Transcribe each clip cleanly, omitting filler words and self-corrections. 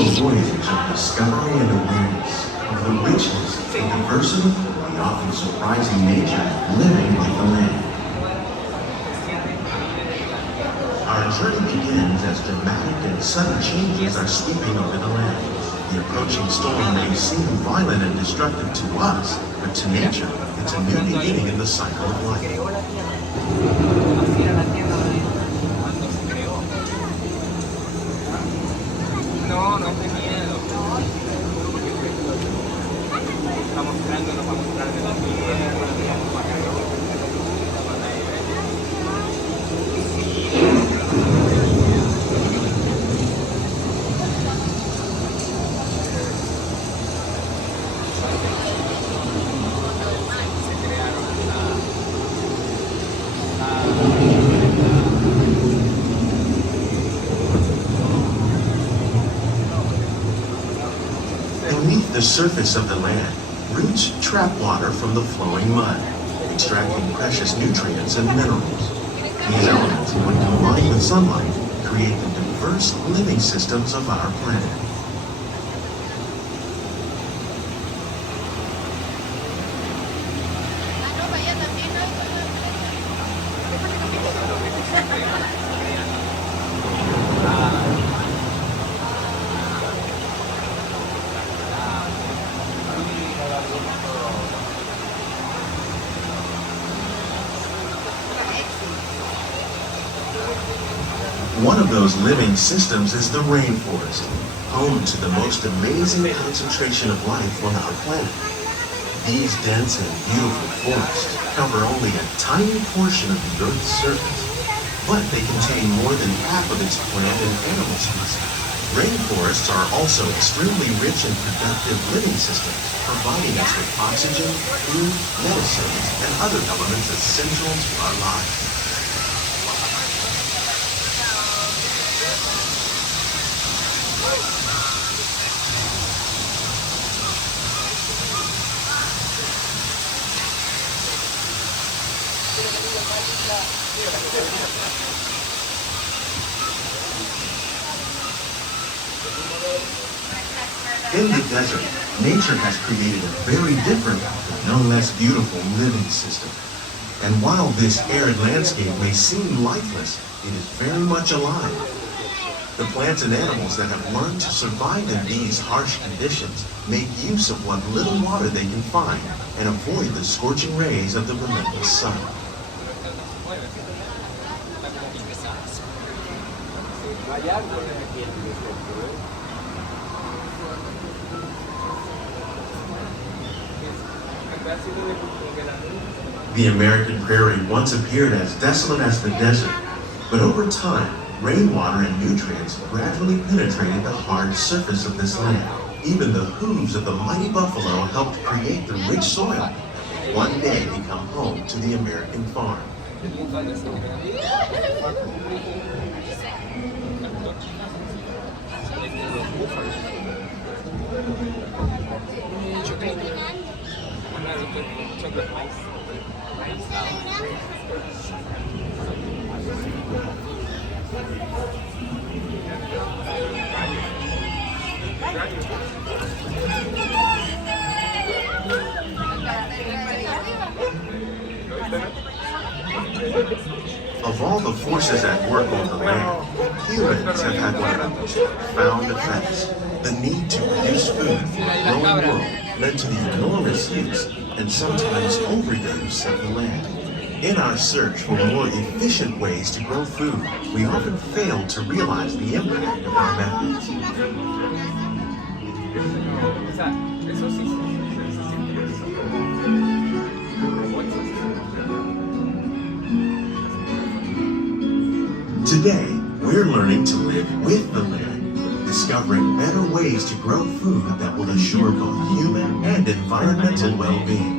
a voyage of discovery and awareness of the richness and diversity, the often surprising nature living like the land. Our journey begins as dramatic and sudden changes are sweeping over the land. The approaching storm may seem violent and destructive to us, but to nature, it's a new beginning in the cycle of life. No, no es de miedo. Está mostrando, nos va a mostrar de la tierra, Beneath the surface of the land, roots trap water from the flowing mud, extracting precious nutrients and minerals. These elements, when combined with sunlight, create the diverse living systems of our planet. One of those living systems is the rainforest, home to the most amazing concentration of life on our planet. These dense and beautiful forests cover only a tiny portion of the Earth's surface, but they contain more than half of its plant and animal species. Rainforests are also extremely rich and productive living systems, providing us with oxygen, food, medicines, and other elements essential to our lives. In the desert, nature has created a very different, but no less beautiful living system. And while this arid landscape may seem lifeless, it is very much alive. The plants and animals that have learned to survive in these harsh conditions make use of what little water they can find and avoid the scorching rays of the relentless sun. The American prairie once appeared as desolate as the desert, but over time, rainwater and nutrients gradually penetrated the hard surface of this land. Even the hooves of the mighty buffalo helped create the rich soil that would one day become home to the American farm. Of all the forces at work on the land, humans have had one of the most profound effects. The need to produce food for a growing world led to the enormous use and sometimes overuse of the land. In our search for more efficient ways to grow food, we often fail to realize the impact of our methods. Today, we're learning to live with the land, discovering better ways to grow food that will assure both human and environmental well-being.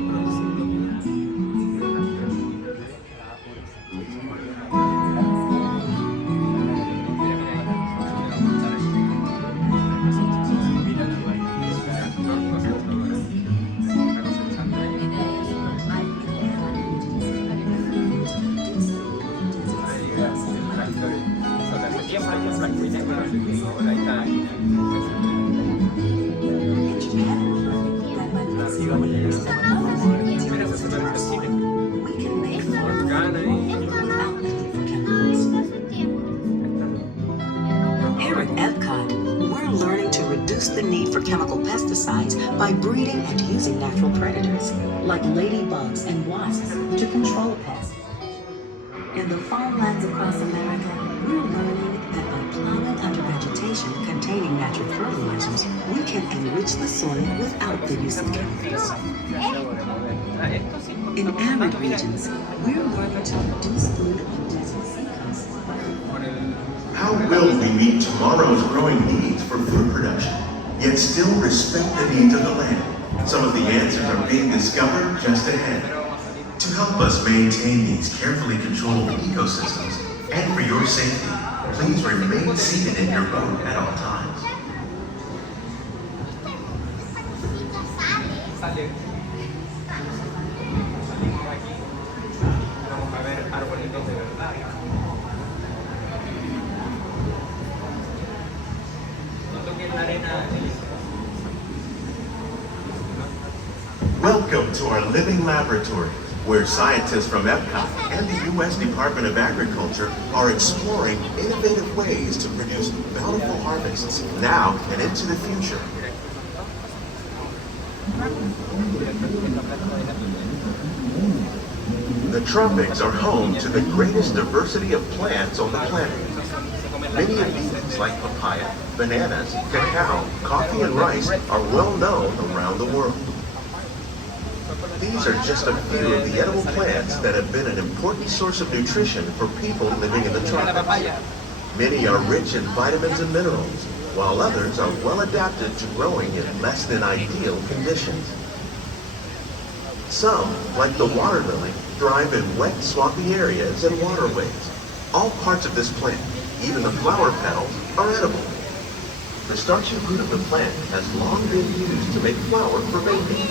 species by breeding and using natural predators, like ladybugs and wasps, to control pests. In the farmlands across America, we're learning that by plowing under vegetation containing natural fertilizers, we can enrich the soil without the use of chemicals. In arid regions, we're learning to produce food on desert seacoasts. How will we meet tomorrow's growing needs for food production, yet still respect the needs of the land? Some of the answers are being discovered just ahead. To help us maintain these carefully controlled ecosystems, and for your safety, please remain seated in your boat at all times. Vamos a ver arbolitos de verdad. Noto que la arena Welcome to our living laboratory, where scientists from Epcot and the U.S. Department of Agriculture are exploring innovative ways to produce bountiful harvests now and into the future. The tropics are home to the greatest diversity of plants on the planet. Many of these, like papaya, bananas, cacao, coffee, and rice, are well known around the world. These are just a few of the edible plants that have been an important source of nutrition for people living in the tropics. Many are rich in vitamins and minerals, while others are well adapted to growing in less than ideal conditions. Some, like the water lily, thrive in wet, swampy areas and waterways. All parts of this plant, even the flower petals, are edible. The starchy root of the plant has long been used to make flour for baking.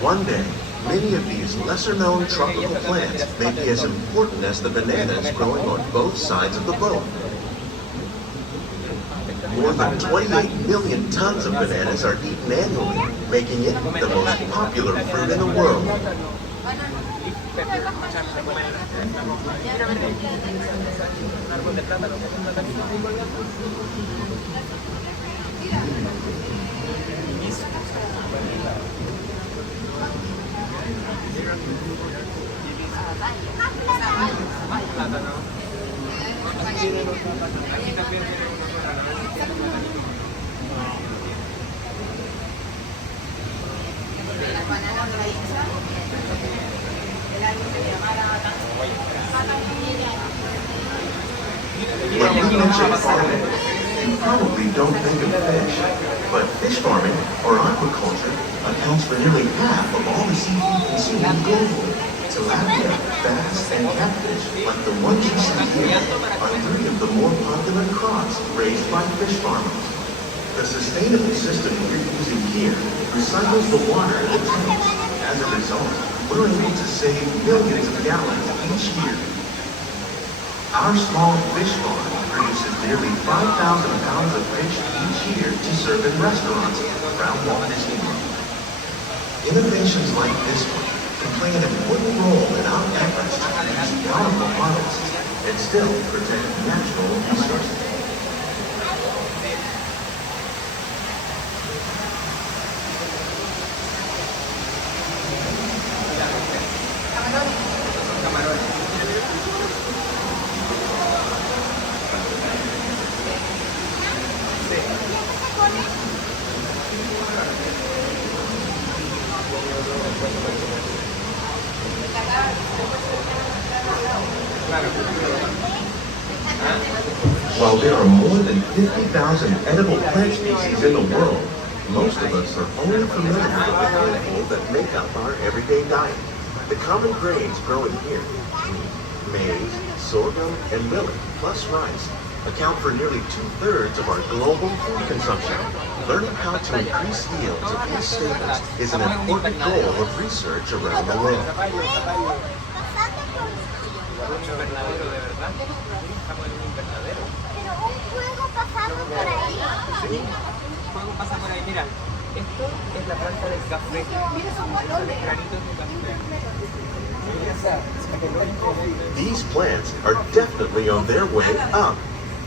One day, many of these lesser-known tropical plants may be as important as the bananas growing on both sides of the boat. More than 28 million tons of bananas are eaten annually, making it the most popular fruit in the world. When we mention farming, you probably don't think of fish, but fish farming, or aquaculture, accounts for nearly half of all the seafood consumed globally. Tilapia, bass, and catfish, like the ones you see here, are three of the more popular crops raised by fish farmers. The sustainable system we're using here recycles the water in the tanks. As a result, we're able to save millions of gallons each year. Our small fish farm produces nearly 5,000 pounds of fish each year to serve in restaurants around Walt Disney World. Innovations like this one can play an important role in our efforts to produce bountiful harvests and still protect natural resources. While there are more than 50,000 edible plant species in the world, most of us are only familiar with the handful that make up our everyday diet. The common grains growing here, wheat, maize, sorghum, and millet, plus rice, account for nearly 2/3 of our global food consumption. Learning how to increase yields of these staples is an important goal of research around the world. Fuego pasa por ahí, mira, esto es la planta del café, son los granitos de café. These plants are definitely on their way up.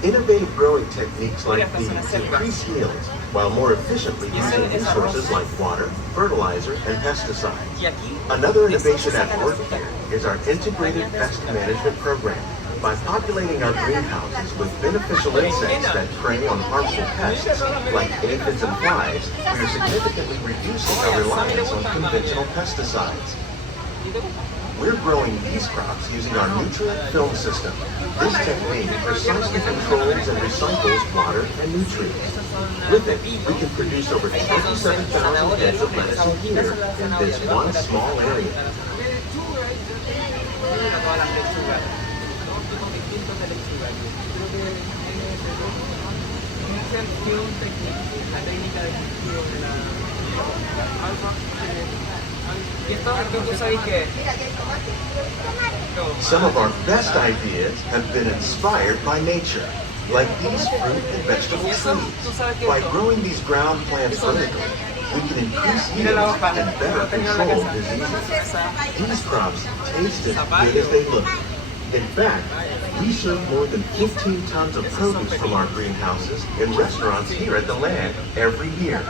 Innovative growing techniques like these increase yields while more efficiently using resources like water, fertilizer, and pesticides. Y aquí, Another innovation at work here is our integrated pest management program. By populating our greenhouses with beneficial insects that prey on harmful pests like aphids and flies, we are significantly reducing our reliance on conventional pesticides. We're growing these crops using our nutrient film system. This technique precisely controls and recycles water and nutrients. With it, we can produce over 27,000 heads of lettuce a year in this one small area. todas las lechugas, dos tipos distintos de lechuga. Creo que en esa acción la técnica de cultivo de la alfa. Y esto tú sabes que some of our best ideas have been inspired by nature, like these fruit and vegetable trees. By growing these ground plants vertically, we can increase yields and better control diseases. These crops taste as good as they look. In fact, we serve more than 15 tons of produce from our greenhouses in restaurants here at the Land every year.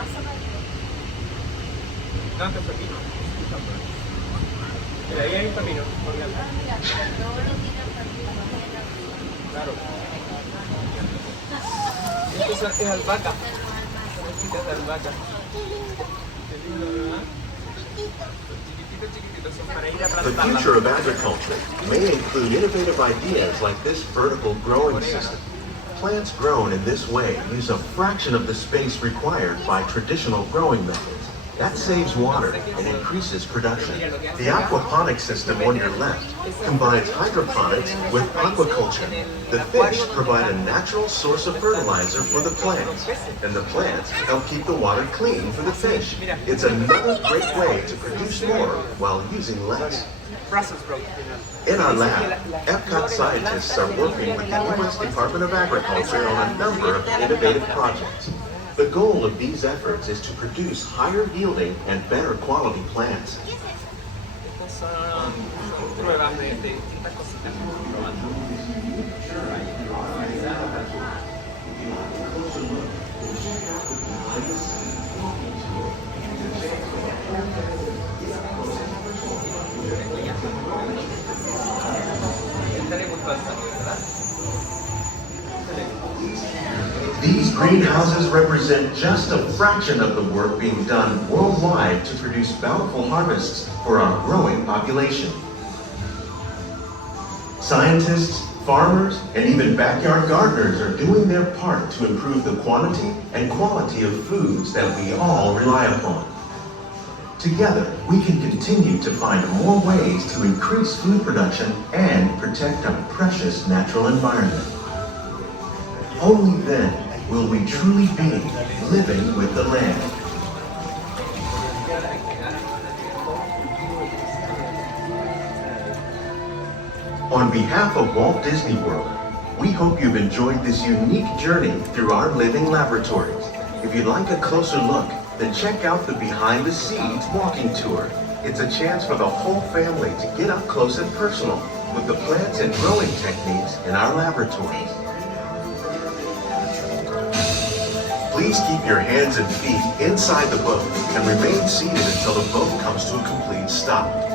Mira, ahí hay un pepino. Claro. Esto es albahaca. Chiquitas de albahaca. Qué lindo, ¿verdad? Chiquititos son para ir a The plantarlas. future of agriculture may include innovative ideas like this vertical growing system. Plants grown in this way use a fraction of the space required by traditional growing methods. That saves water and increases production. The aquaponics system on your left combines hydroponics with aquaculture. The fish provide a natural source of fertilizer for the plants, and the plants help keep the water clean for the fish. It's another great way to produce more while using less. In our lab, Epcot scientists are working with the U.S. Department of Agriculture on a number of innovative projects. The goal of these efforts is to produce higher yielding and better quality plants. Estas son pruebas de distintas cositas. Estaré muy pasando, ¿verdad? These greenhouses represent just a fraction of the work being done worldwide to produce bountiful harvests for our growing population. Scientists, farmers, and even backyard gardeners are doing their part to improve the quantity and quality of foods that we all rely upon. Together, we can continue to find more ways to increase food production and protect our precious natural environment. Only then will we truly be living with the land. On behalf of Walt Disney World, we hope you've enjoyed this unique journey through our living laboratories. If you'd like a closer look, then check out the Behind the Seeds walking tour. It's a chance for the whole family to get up close and personal with the plants and growing techniques in our laboratories. Please keep your hands and feet inside the boat and remain seated until the boat comes to a complete stop.